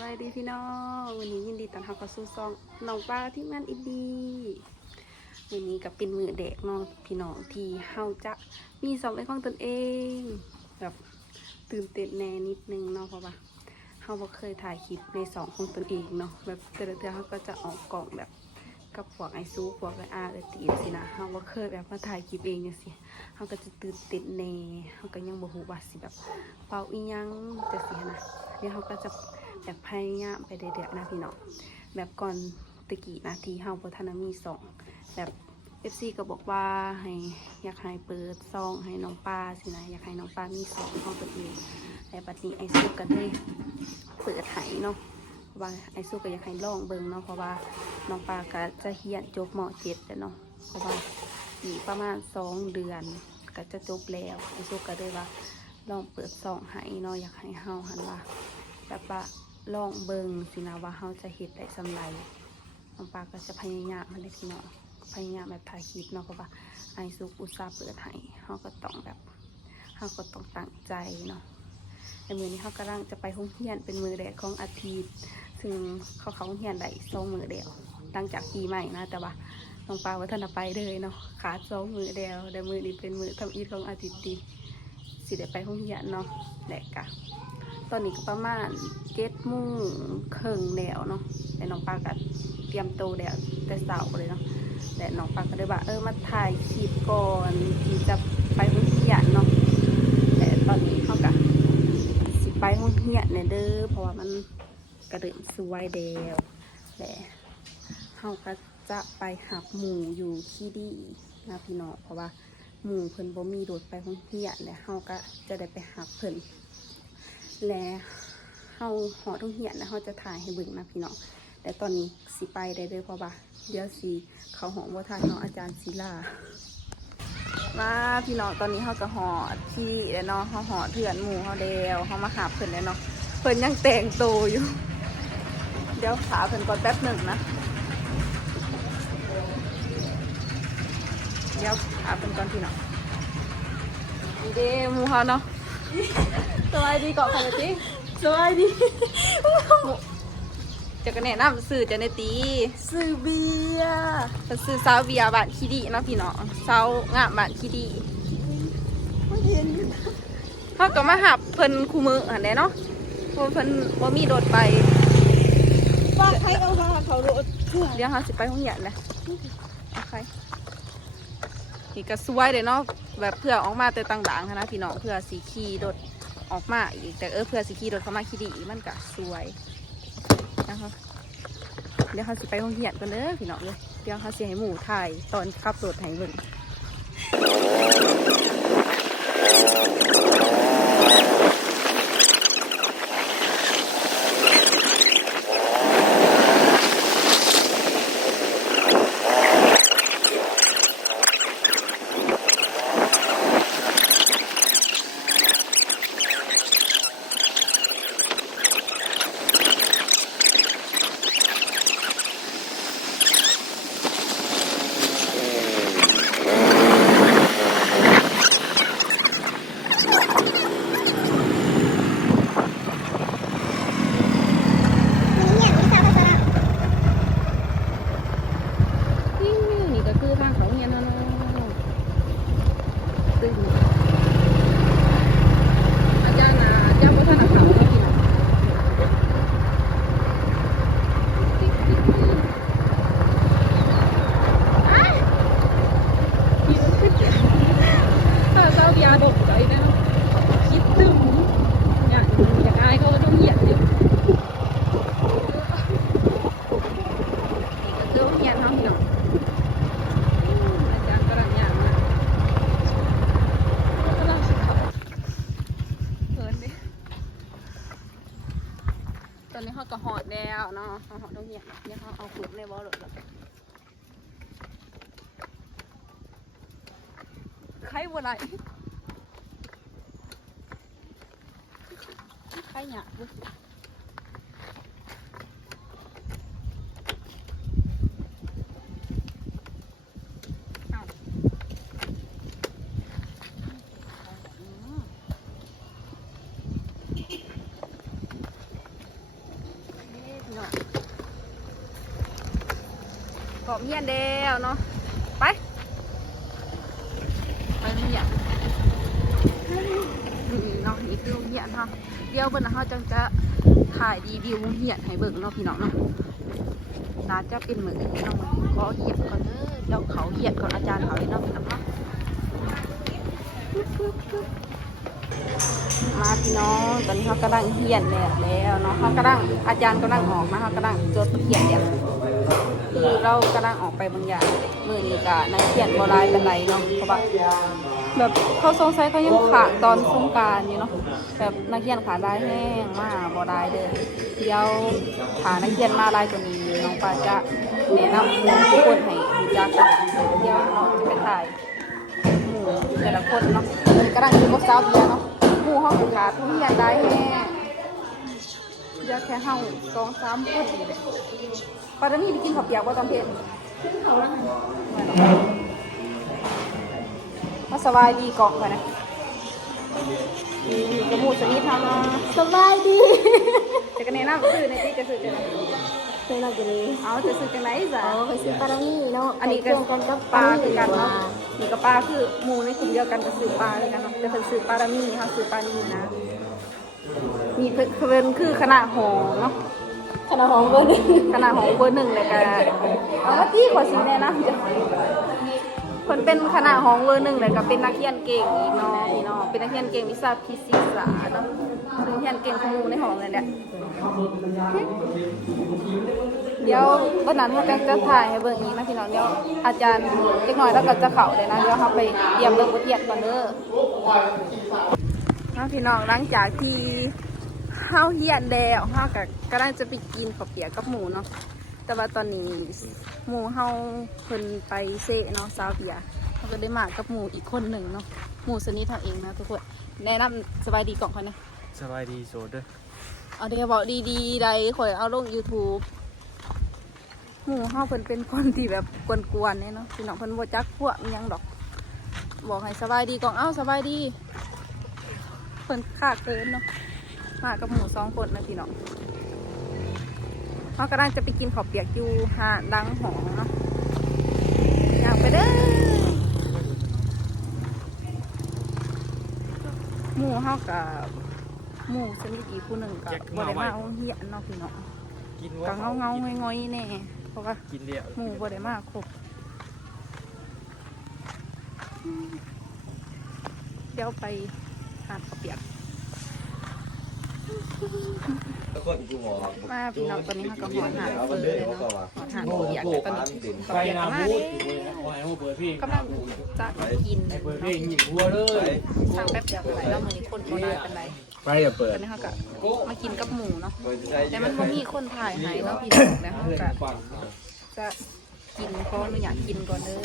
บายดีพี่น้องวันนี้ยินดีต้อนรับเข้าสู่ซองน้องปลาที่งานอินดีวันนี้กับเป็นมือเด็กน้องพี่น้องที่เฮาจะมีซองเป็นของตนเองแบบตื่นเต้นแน่นิดนึงเนาะเพราะว่าเฮาบ่เคยถ่ายคลิปในซองของตนเองเนาะแบบแต่ละเทื่อเฮาก็จะออกกล่องแบบกับพวกไอซูพวกไออาร์ไอตีสินะเฮาบ่เคยแบบมาถ่ายคลิปเองจังซี่เฮาก็จะตื่นเต้นแน่เฮาก็ยังบ่ฮู้ว่าสิแบบเป่าอีหยังจังซี่นะเดี๋ยวเฮาก็จะแบบพยายามไปเรื่อยๆนะพี่น้องแบบก่อนตะกี้นะที่เฮาบ่ทันมีซองแบบ FC ก็บอกว่าให้อยากให้เปิดซองให้น้องปลาสินะอยากให้น้องปลามีซองของตัวเองแต่บัดนี้ไอซูก็ได้เปิดให้เนาะเพราะว่าไอซูก็อยากให้ลองเบิ่งเนาะเพราะว่าน้องปลาก็จะเรียนจบม.7 แล้วเนาะเพราะว่าอีกประมาณ2 เดือนก็จะจบแล้วไอซูก็ได้ว่าลองเปิดซองให้เนาะอยากให้เฮาหันว่าแบบว่าลองเบิ่งสินะว่าเฮาจะเฮ็ดได้สำไรน้องปลาก็จะพยายามมันได้พี่น้องพยายามแบบถ่ายคลิปเนาะเพราะว่าไอซุกอุตส่าห์เปิดให้เขาก็ต้องแบบเขาก็ต้องตั้งใจเนาะในมือนี้เขากำลังจะไปโรงเรียนเป็นมือแรกของอาทิตย์ซึ่งเขาโรงเรียนได้2 มื้อเดียวตั้งจากปีใหม่นะแต่ว่าน้องปลาวัฒนไปเลยเนาะขาด2 มื้อเดียวแต่มือนี้เป็นมือทำอีทของอาทิตย์ดีสิได้ไปโรงเรียนเนาะแหลกกะตอนนี้ก็ประมาณ7:30แล้วเนาะแต่น้องปลาก็เตรียมตัวแล้วแต่เช้าเลยเนาะแต่น้องปลาก็เลยว่ามาถ่ายคลิปก่อนที่จะไปโรงเรียนเนาะแต่ตอนนี้เขาก็สิไปโรงเรียนเนี่ยเด้อเพราะว่ามันกระเดิมสวยเดียวแต่เขาก็จะไปหับหมู่อยู่ที่ดีนะพี่น้องเพราะว่าหมู่เพิ่นบ่มีรถไปโรงเรียนและเขาก็จะได้ไปหับเพิ่นและเขาหอโรงเรียนแล้วเขาจะถ่ายให้เบิ่งนะพี่น้องแต่ตอนนี้สิไปได้เลยเพราะว่าเดี๋ยวสิเขาหอวัฒนเนาะอาจารย์ศิลามาพี่น้องตอนนี้เขาก็หอที่แล้วเนาะเขาหอเถื่อนหมู่เขาเดียวเขามาหาเพิ่นแล้วเนาะเพิ่นยังแต่งโตอยู่เดี๋ยวขาเพิ่นก่อนแป๊บหนึ่งนะเดี๋ยวขาเพิ่นก่อนพี่น้องดีเด้หมู่เขาเนาะสวัสดีเกาะคาราติสวัสดีจะกันแนะนำสื่อจะในตีสื่อเบียเป็นสื่อสาวเบียบ้านคีดีเนาะพี่น้องสาวงามบ้านคีดีไม่เห็นเขาก็มาหับเพิ่นคู่มือหันเนาะเพราะเพิ่นว่ามีรถไปว่าใครเอามาเขารถเดี๋ยวเขาสิไปห้องใหญ่เลยโอเคนี่ก็สวยเลยเนาะแบบเพื่อออกมาแต่ต่างๆนะพี่น้องเพื่อสีขี่รถออกมาอีกแต่เพื่อสีขี่รถเข้ามาคีดีมันก็สวยนะคะเดี๋ยวเขาสิไปห้องเหียนกันเลยพี่น้องเลยเดี๋ยวเขาสิให้หมูถ่ายตอนขับรถให้เบิ่งตอนนี้เขาก็หอดแล้วเนาะเขาหอดตรงเนี้ยเนี่ยเขาเอาขุดในบ่อหลดแล้วใครบัวไหลใครหยาบุ อมเฮียนแล้วเนาะไปโรงเรียนนี่เนาะนี่คือโรงเรียนเนาะเดี๋ยวเบิ่งนะเขาจะถ่ายรีวิวโรงเรียนให้เบิ่งเนาะพี่น้องเนาะน่าจะเป็นเหมือนน้องขอเฮียนก่อนเด้อเดี๋ยวเขาเฮียนก่อนอาจารย์เขาเลยเนาะพี่น้องเนาะมาพี่น้องตอนนี้เขากำลังเฮียนแล้วเนาะเขากำลังอาจารย์กำลังออกนะเขากำลังจดเขียนเนี่ยคือเรากำลังออกไปบางอย่างมือนี้กะนักเขียนโบราณเป็นไรเนาะเพราะว่าแบบเขาสงสัยเขายังขาดตอนสงกรานต์อยู่เนาะแบบนักเขียนขาดได้แห้งมากโบราณเลยเดี๋ยวหานักเขียนมาลายตัวนี้น้องปาจะแนะนำทุกคนให้รู้จักเดี๋ยวน้องจะไปถ่ายหมู่แต่ละคนเนาะกำลังอยู่กับสาวเบียร์เนาะหมู่เขาขาดทุกอย่างได้แห้งเดี๋ยวแค่เฮา2-3 คนนี่แหละปาจะมีไปกินข้าวเปียกว่าตอนเพลมาสบายดีกล่องไปนะกระมูสนิททำสบายดีจะกันแนะนำซื้อในที่จะซื้อจะไหนซื้อเราจะเลยเอาจะซื้อจากไหนจ้ะไปซื้อปลามี่เนาะอันนี้ก็กันกับปลาคือกันเนาะนี่กับปลาคือหมูในกลุ่มเดียวกันก็ซื้อปลาเลยกันเนาะจะเป็นซื้อปลามี่เขาซื้อปลานี่นะมีเพิ่นคือขนาดหอเนาะขนาดของเบอร์ 1ขนาดของเบอร์ 1เลยกันเอาว่าที่ขอสีแน่นะคนเป็นขนาดของเบอร์ 1เลยก็เป็นนักเรียนเก่งอีกเนาะพี่น้องเป็นนักเรียนเก่งวิชาฟิสิกส์เนาะเป็นนักเรียนเก่งขมูในห้องเลยเนี่ยเดี๋ยววันนั้นเขาจะถ่ายให้เบิ่งอีกนะพี่น้องเดี๋ยวอาจารย์เล็กน้อยแล้วก็จะเข่าเลยนะเดี๋ยวเขาไปเตรียมเบิ่งบทเรียนก่อนเด้อนะพี่น้องหลังจากที่เฮาเฮียนแล้วเฮาก็กำลังจะไปกินข้าวเปียกกับหมูเนาะแต่ว่าตอนนี้หมูเฮาเพิ่นไปเซ่เนาะซาวเบียเขาก็ได้มากับหมูอีกคนหนึ่งเนาะหมูสนิทเฮาเองนะทุกคนแนะนำสบายดีก่อนค่ะนะสบายดีโซเด้อเอาเดี๋ยวบอกดีๆใดข่อยเอาลง YouTube หมูเฮาเพิ่นเป็นคนที่แบบกวนๆเนี่ยเนาะพี่น้องเพิ่นบ่จักพวกอิหยังดอกบอกให้สบายดีก่อนเอ้าสบายดีเพิ่นค่าเกินเนาะมากับหมู2 คนนะพี่น้องเขากำลังจะไปกินข้าวเปียกอยู่หาดดังหอเนาะอยากไปเด้อหมูเขากับหมูสนิทอีกผู้หนึ่งกับบริมาเอาเหี้ยนเนาะพี่น้องกับเงาง่อยๆแน่เพราะว่าหมูบริมาครบเดี๋ยวไปหาข้าวเปียกมาพี่น้องตอนนี้เขาก็หอนหาเฟอร์เลยเนาะหาเปียกแต่ตอนนี้เปียกมากกำลังจะกินสั่งแป๊บเดียวไปแล้วมือนี้คนโบราณเป็นไรไปอย่าเปิดตอนนี้เขาก็มากินกับหมูเนาะแต่มันไม่มีคนถ่ายให้เนาะพี่น้องแล้วเขาก็จะกินเพราะไม่อยากกินก่อนเด้อ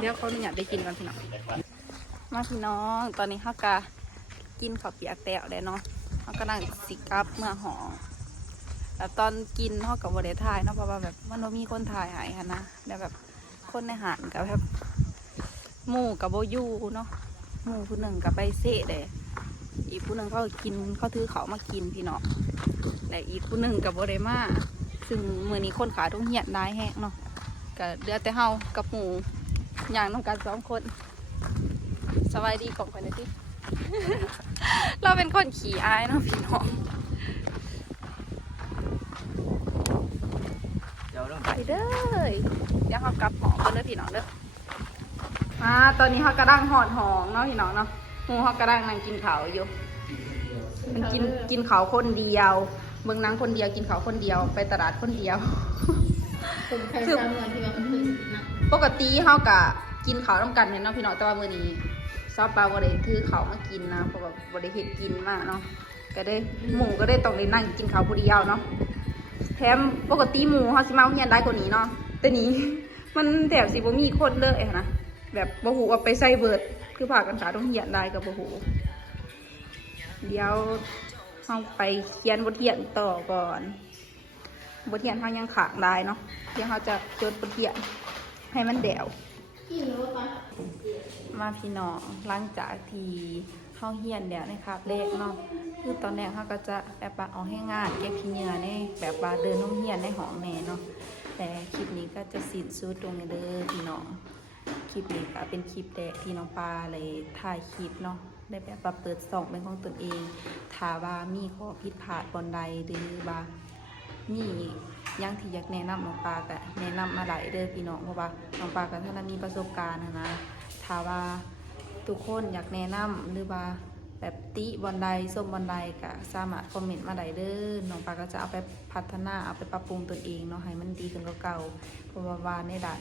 เดี๋ยวเขาอยากได้กินก่อนพี่น้องมาพี่น้องตอนนี้เขาก็กินข้าวเปียกแตวเลยเนาะเขากำลังสิกับเมื่อหอแล้วตอนกินเขากับบริถ่ายเนาะเพราะว่าแบบมันมีคนถ่ายหายนะแล้วแบบคนในหานกับแบบหมู่กับโบยูเนาะหมู่ผู้หนึ่งกับไปเซ่เลยอีกผู้หนึ่งเขากินเขาถือเขามากินพี่น้องแต่อีกผู้หนึ่งกับบริมาซึ่งเมื่อนี้คนขาต้องเหียดได้แห้งเนาะก็เดือแต่เฮากับหมู่อย่างต้องการ2 คนสบายดีกล่องคนนี้ที่ เราเป็นคนขี่อายเนาะพี่น้องไปเด้อเดี๋ยวเขากลับหอกันเด้อพี่น้องเด้อตอนนี้เขากระดังหอดหองเนาะพี่น้องเนาะหมูเขากระดังนั่งกินข้าวอยู่มันกินข้าวคนเดียวเมืองนังคนเดียวกินข้าวคนเดียวไปตลาดคนเดียวคือปกติเขากะกินข้าวน้ำกันเนาะพี่น้องแต่ว่ามื้อนี้ซอปลาบริถือเขามากินนะเพราะว่าบริเห็ดกินมากเนาะก็ได้หมูก็ได้ต้องได้นั่งกินเขาผู้เดียวเนาะแถมปกติหมูเขาสิมาเฮียนได้กว่านี้เนาะแต่นี้มันแถบสิบ่มีคนเลยนะแบบบ่หูว่าไปใส่เบิดคือผ่ากันขาต้องเฮียนได้กับบ่หูเดี๋ยวเขาไปเขียนบทเรียนต่อก่อนบทเรียนเขายังขางได้เนาะเดี๋ยวเขาจะจดบทเรียนให้มันเดี่ยวมาพี่น้องหลังจากที่เข้าเฮียนแล้วนะครับเลขเนาะ คือตอนแรกเขาก็จะแบบว่าเอาให้งานเก็บขี้เหงื่อในแบบว่าเดินโรงเรียนในหอแม่เนาะแต่คลิปนี้ก็จะสิ้นสุดตรงนี้เด้อพี่น้องคลิปนี้ก็เป็นคลิปแรกที่น้องปลาเลยถ่ายคลิปเนาะได้แบบว่าเปิดส่องเป็นของตนเองถ้าว่ามีข้อผิดพลาดบนใดหรือว่ามียังที่อยากแนะนำน้องปลาก็แนะนำมาหลายเด้อพี่น้องเพราะว่าน้องปลาก็ท่านมีประสบการณ์นะถ้าว่าทุกคนอยากแนะนำหรือว่าแบบติบอนใดส้มบอนใดก็สามารถคอมเมนต์มาได้เด้อน้องปลาก็จะเอาไปพัฒนาเอาไปปรับปรุงตนเองเนาะให้มันดีขึ้นกว่าเก่าเพราะว่าในด้าน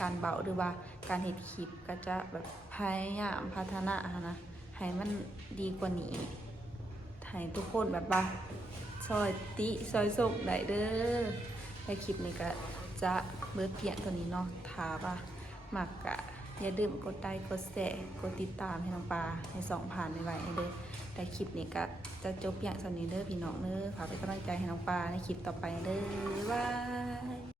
การเบาหรือว่าการเฮ็ดคลิปก็จะแบบพยายามพัฒนานะให้มันดีกว่านี้ให้ทุกคนแบบว่าซอยติซอยส่งได้เด้อในคลิปนี้ก็จะเบิดเพียงเท่านี้เนาะถ้าว่ามักกะอย่าลืมกดไลค์กดแชร์กดติดตามให้น้องปลาให้ส่องผ่านไว้เด้อแต่คลิปนี้ก็จะจบเพียงเท่านี้เด้อพี่น้องเด้อฝากเป็นกำลังใจให้น้องปลาในคลิปต่อไปเด้อบ๊ายบาย